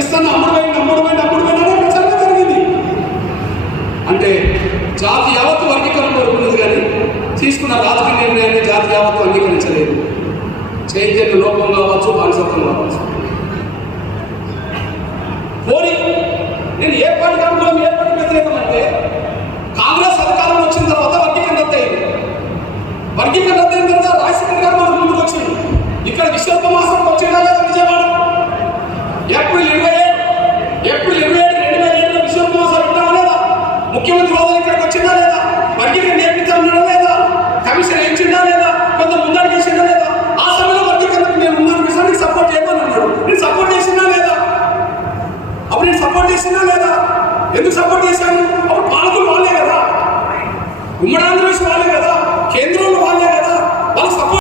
ఇస్తాను అమ్ముడు పోయింది అంటే జాతి యావత్తు వర్గీకరణ కోరుకున్నది కానీ తీసుకున్న రాజకీయ నిర్ణయాన్ని జాతి యావత్తు అంగీకరించలేదు. చైతన్య లోపం కావచ్చు బానిసత్వం కావచ్చు. పోనీ నేను ఏ పార్టీ అనుకూలం ఏ పార్టీ వ్యతిరేకం కాంగ్రెస్ అధికారం వచ్చిన తర్వాత వర్గీకరణ అయింది వర్గీకరణ ముఖ్యమంత్రి హోదా ఇక్కడికి వచ్చిందా లేదా? వర్గీకరణ నేర్పించాలన్నాడా లేదా కమిషన్ ఇచ్చిందా లేదా? కొంత ముందడుగు చేసిందా లేదా? ఆ సమయంలో వర్గీకరణకు నేను ముందు విషయానికి సపోర్ట్ చేయమని అన్నాడు నేను సపోర్ట్ చేసిందా లేదా? అప్పుడు నేను సపోర్ట్ చేసిందా లేదా? ఎందుకు సపోర్ట్ చేశాను అప్పుడు పాలకులు వాళ్ళే కదా. ఉమ్మడి ఆంధ్రప్రదేశ్ వాళ్ళే కదా. కేంద్రంలో